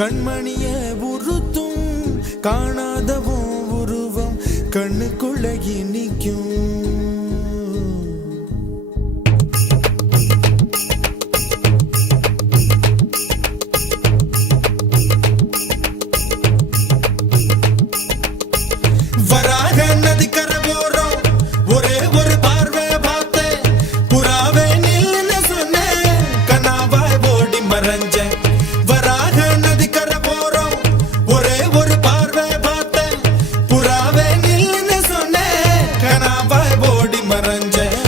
கண்மணிய உறுத்தும் காணாதவும் உருவம் கண்ணுக்குள்ள நிற்கும். வராக நதிக்கரை போறோம், ஒரே ஒரு பார்வை பார்த்தேன், புறாவே நில்லுன்னு சொன்னேன், கனாவாய் ஓடி மறைஞ்சேன். வராக நதிக்கரை போறோம், ஒரே ஒரு பார்வை பார்த்தேன், புறாவே நில்லுன்னு சொன்னேன், கனாவாய் ஓடி மறைஞ்சேன்.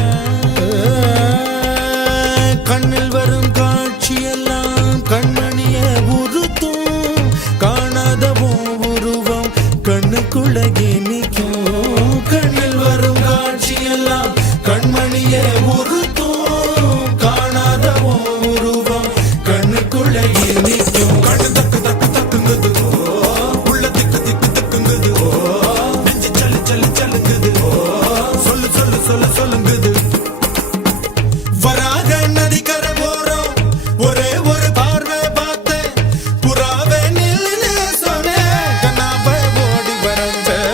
கண்ணில் வரும் காட்சியெல்லாம் கண்மணிய உறுத்தும் காணாதவும் உருவம் கண்ணுக்குள்ள நிற்கும். கண்ணில் வரும் காட்சியெல்லாம் கண்மணிய உறுத்தும் காணாதவும் உருவம் கண்ணுக்குள்ள நிற்கும். கண்ணு தக்கு தக்கு தக்குங்குது, உள்ள திக்கு திக்கு தக்குங்குது, நெஞ்சு சல்லு சல்லு சல்லுங்குது, சொல்லு சொல்லு சொல்லு சொல்லுங்குது. வராக நதிக்கரை போறோம், ஒரே ஒரு பார்வை பார்த்தேன், புறாவே நில்லுன்னு சொன்னேன், கனாவை ஓடி மறைஞ்சேன்.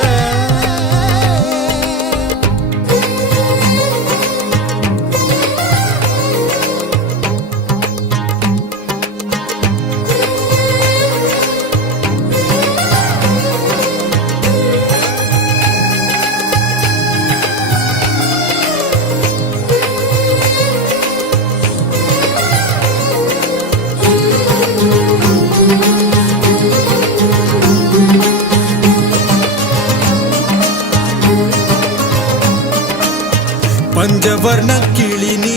பஞ்சவர்ண கிளி நீ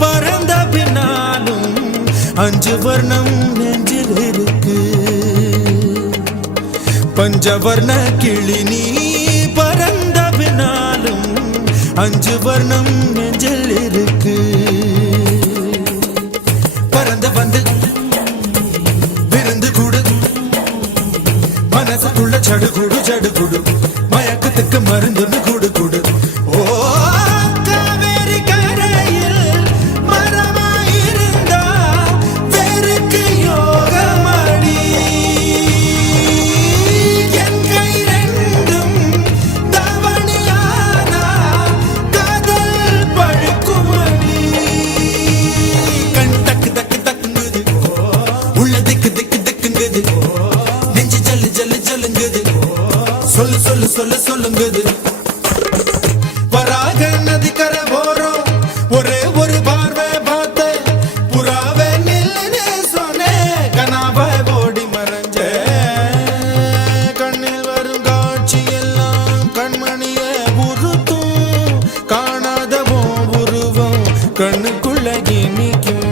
பறந்த பின்னாலும் 5 வர்ணம் நெஞ்சில் இருக்கு. பஞ்சவர்ண கிளி நீ பறந்த பின்னாலும் 5 வர்ணம் நெஞ்சில் இருக்கு. பறந்து வந்து விருந்து கூடு, மனசுக்குள்ள சடுகுடு சடுகுடு, மயக்கத்துக்கு மருந்துன்னு கூடு கூடு. ஓ காவேரி கரையில் மரமாயிருந்தா வேருக்கு யோகமடி, என் கை ரெண்டும் தவணியானா காதல் பழுக்குமடி. கண் தக்கு தக்கு தக்குங்குது, உள்ள திக்கு திக்கு திக்குங்குது, நெஞ்சு ஜல்லு ஜல்லு ஜல்லுங்குது, சொல்லு சொல்லு சொல்லு சொல்லுங்குது. வராக நதிக்கரை போறோம், ஒரே ஒரு பார்வை பார்த்தேன், புறாவே நில்லுன்னு சொன்னேன், கனாவாய் ஓடி மறைஞ்சேன். கண்ணில் வரும் காட்சியெல்லாம் கண்மணிய உறுத்தும் காணாதவும் உருவம் கண்ணுக்குள்ள நிற்கும்.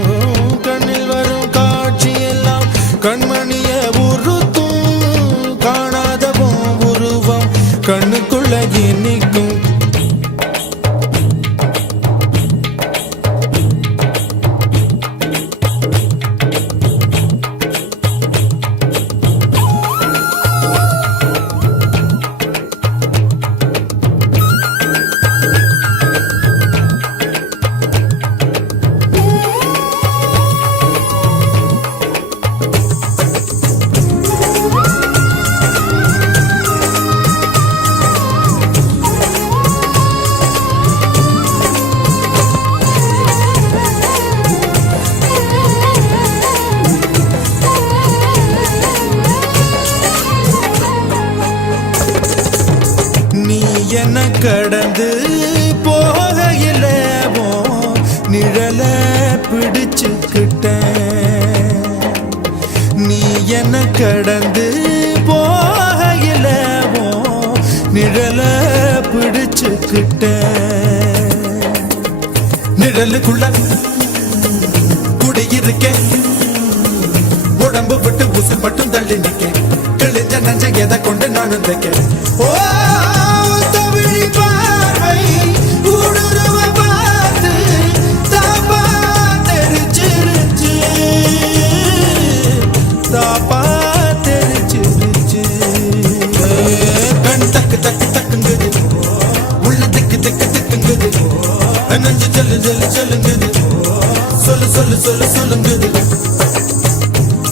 கண்ணில் வரும் காட்சியெல்லாம் கண்மணிய உறுத்தும் காணாதவும் உருவம் கண்ணுக்குள்ள நிற்கும். நீ என்ன கடந்து போகையில நிழல பிடிச்சுக்கிட்டேன். நீ என்ன கடந்து போகையில நிழல பிடிச்சுக்கிட்டேன். நிழலுக்குள்ள குடியிருக்கேன், உடம்பு விட்டு உசு மட்டும் தள்ளி நிக்க, கிழிஞ்ச நஞ்ச எதை கொண்டு நானும் தைக்க. ஓ தமிழ் பார்வை ஊடுருவ பார்த்து தாப்பா தெரிச்சிருச்சு, தாப்பா தெரிச்சிருச்சு. கண் தக்கு தக்கு தக்குங்குது, உள்ள திக்கு திக்கு திக்குங்குது, நஞ்சு ஜல்லு ஜல்லு ஜல்லுங்குது, சொல்லு சொல்லு சொல்லு சொல்லுங்குது.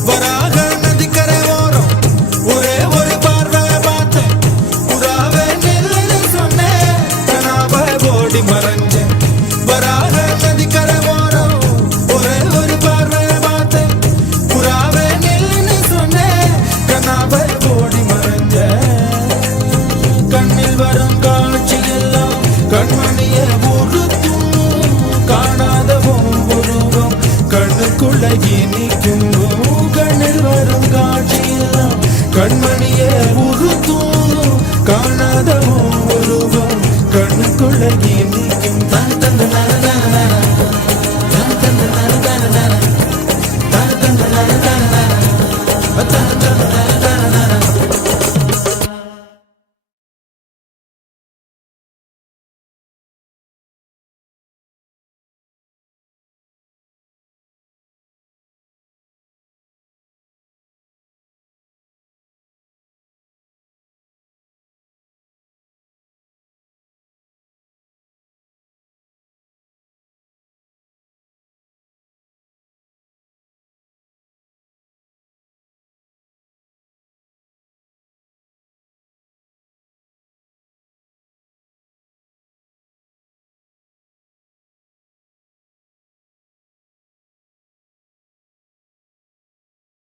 வராக நதிக்கு இனிக்கும் கண்ணில் வரும் காட்சியெல்லாம் கண்மணி